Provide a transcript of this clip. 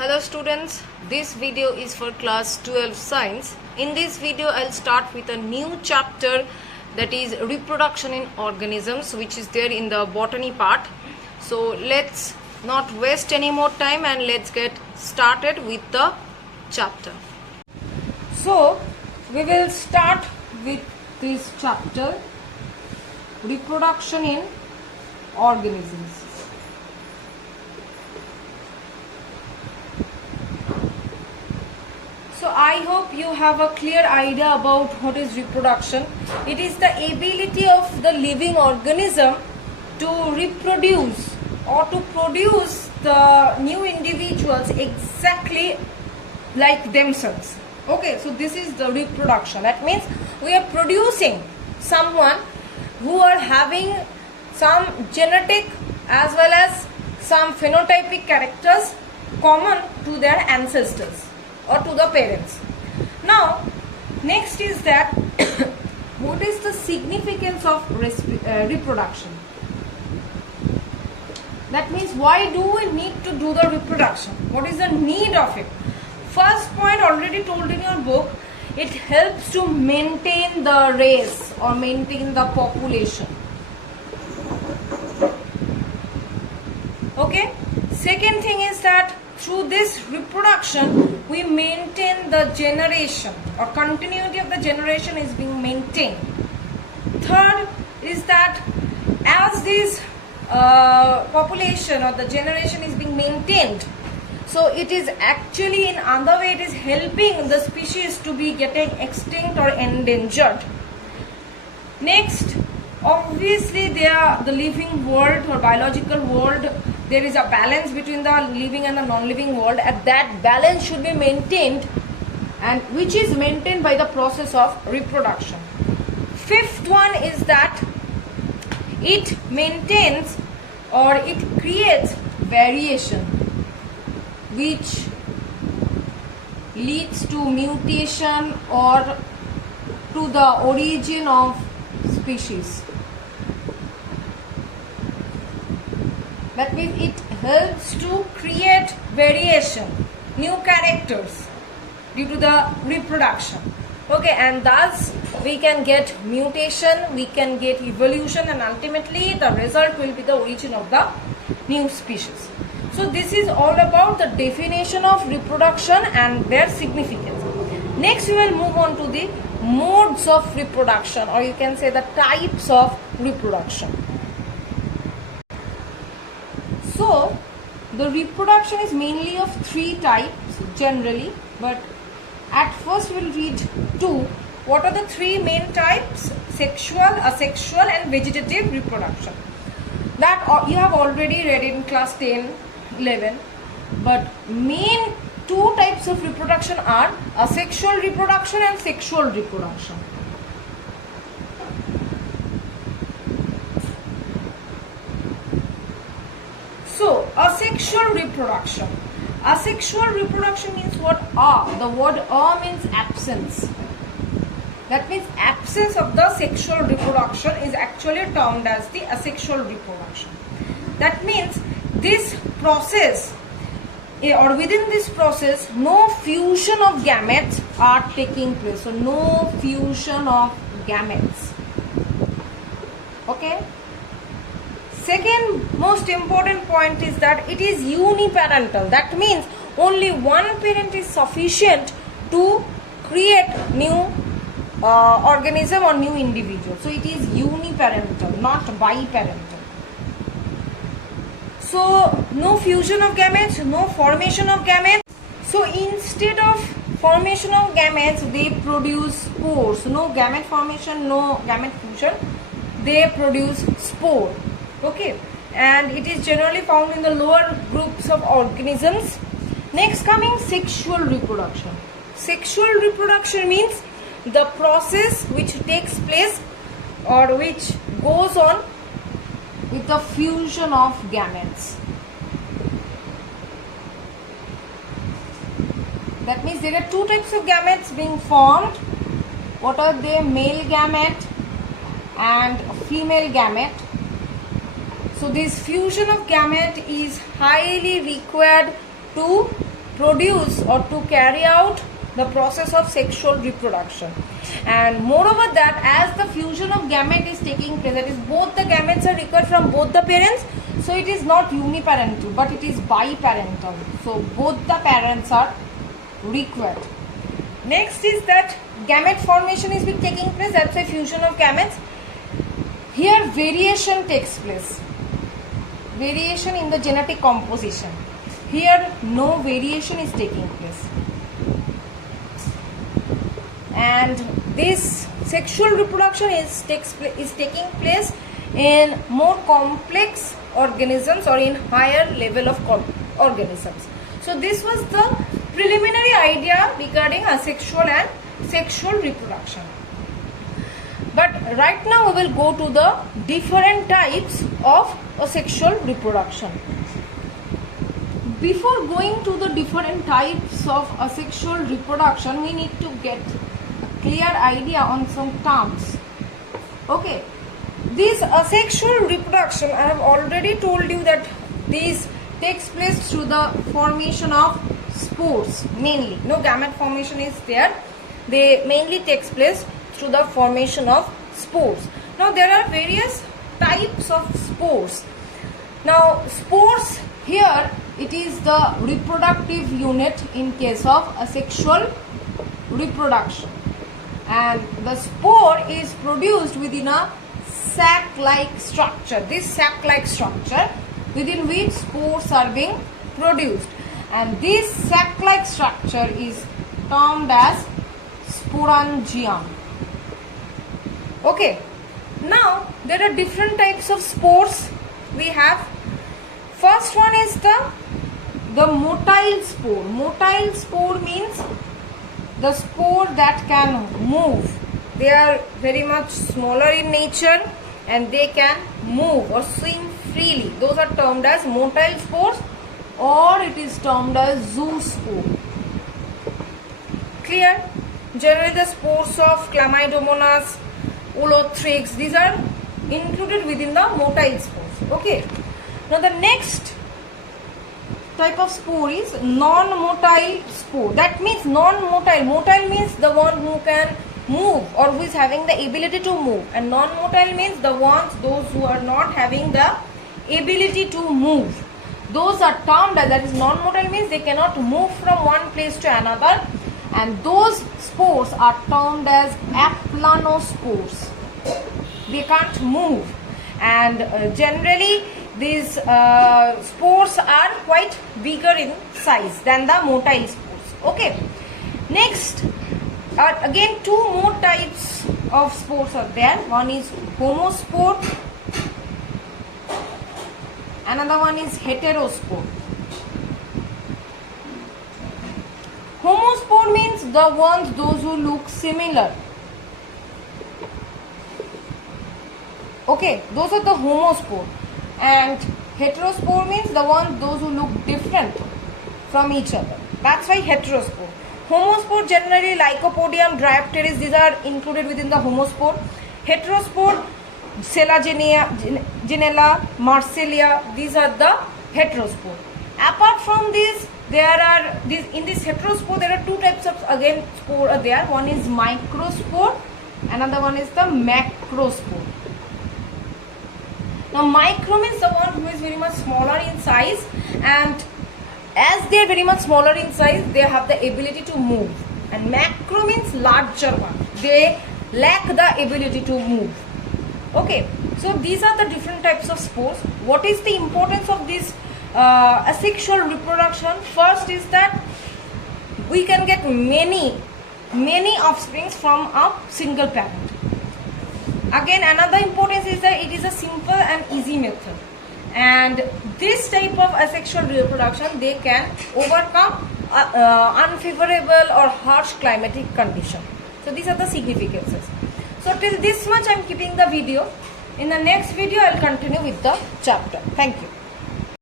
Hello students, this video is for class 12 science. In this video I'll start with a new chapter, that is reproduction in organisms, which is there in the botany part. So let's not waste any more time and let's get started with the chapter. So we will start with this chapter, reproduction in organisms. So I hope you have a clear idea about what is reproduction. It is the ability of the living organism to reproduce or to produce the new individuals exactly like themselves. Okay, so this is the reproduction. That means we are producing someone who are having some genetic as well as some phenotypic characters common to their ancestors or to the parents. Now, next is that what is the significance of reproduction? That means why do we need to do the reproduction? What is the need of it? First point already told in your book, it helps to maintain the race or maintain the population. Okay. Second thing is that through this reproduction, we maintain the generation or continuity of the generation is being maintained. Third is that as this population or the generation is being maintained, so it is actually in other way it is helping the species to be getting extinct or endangered. Next, obviously the living world or biological world, there is a balance between the living and the non-living world, and that balance should be maintained, and which is maintained by the process of reproduction. Fifth one is that it maintains or it creates variation, which leads to mutation or to the origin of species. That means it helps to create variation, new characters due to the reproduction. Okay, and thus we can get mutation, we can get evolution, and ultimately the result will be the origin of the new species. So this is all about the definition of reproduction and their significance. Next we will move on to the modes of reproduction, or you can say the types of reproduction. So the reproduction is mainly of three types generally, but at first we will read two. What are the three main types? Sexual, asexual and vegetative reproduction. That you have already read in class 10, 11. But main two types of reproduction are asexual reproduction and sexual reproduction. So, asexual reproduction. Asexual reproduction means what? The word means absence. That means absence of the sexual reproduction is actually termed as the asexual reproduction. That means this process, or within this process, no fusion of gametes are taking place. So, no fusion of gametes. Okay. Second most important point is that it is uniparental. That means only one parent is sufficient to create new organism or new individual. So it is uniparental, not biparental. So no fusion of gametes, no formation of gametes. So instead of formation of gametes, they produce spores. No gamete formation, no gamete fusion. They produce spore. Okay, and it is generally found in the lower groups of organisms. Next coming sexual reproduction. Sexual reproduction means the process which takes place or which goes on with the fusion of gametes. That means there are two types of gametes being formed. What are they? Male gamete and female gamete. So this fusion of gamete is highly required to produce or to carry out the process of sexual reproduction. And moreover that, as the fusion of gamete is taking place, that is both the gametes are required from both the parents, so it is not uniparental but it is biparental, so both the parents are required. Next is that gamete formation is taking place, that's a fusion of gametes. Here variation takes place, variation in the genetic composition. Here no variation is taking place, and this sexual reproduction is taking place in more complex organisms or in higher level of organisms. So this was the preliminary idea regarding asexual and sexual reproduction. But right now we will go to the different types of asexual reproduction. Before going to the different types of asexual reproduction, we need to get a clear idea on some terms. Okay, this asexual reproduction, I have already told you that this takes place through the formation of spores mainly. No gamete formation is there. They mainly takes place through the formation of spores. Now there are various types of spores. Now spores, here it is the reproductive unit in case of asexual reproduction, and the spore is produced within a sac-like structure. This sac-like structure within which spores are being produced, and this sac-like structure is termed as sporangium. Okay, now there are different types of spores we have. First one is the motile spore. Motile spore means the spore that can move. They are very much smaller in nature and they can move or swim freely. Those are termed as motile spores, or it is termed as zoospore. Clear? Generally the spores of Chlamydomonas, Ulothrix, these are included within the motile spores. Okay. Now the next type of spore is non-motile spore. That means non-motile. Motile means the one who can move or who is having the ability to move, and non-motile means those who are not having the ability to move. Those are termed as, that is non-motile means they cannot move from one place to another, and those spores are termed as aplanospores. They can't move, and generally these spores are quite bigger in size than the motile spores. Okay. Next, again two more types of spores are there. One is homospore, another one is heterospore. Homospore means those who look similar. Okay, those are the homospore. And heterospore means those who look different from each other. That's why heterospore. Homospore generally Lycopodium, Dryopteris, these are included within the homospore. Heterospore, Selaginella, Marsillia, these are the heterospore. Apart from this, in this heterospore there are two types of spore are there. One is microspore, another one is the macrospore. Now micro means the one who is very much smaller in size, and as they are very much smaller in size, they have the ability to move. And macro means larger one. They lack the ability to move. Okay, so these are the different types of spores. What is the importance of this asexual reproduction? First is that we can get many offsprings from a single parent. Again, another importance is that it is a simple and easy method, and this type of asexual reproduction, they can overcome unfavorable or harsh climatic condition. So these are the significances. So till this much I am keeping the video. In the next video I will continue with the chapter. Thank you.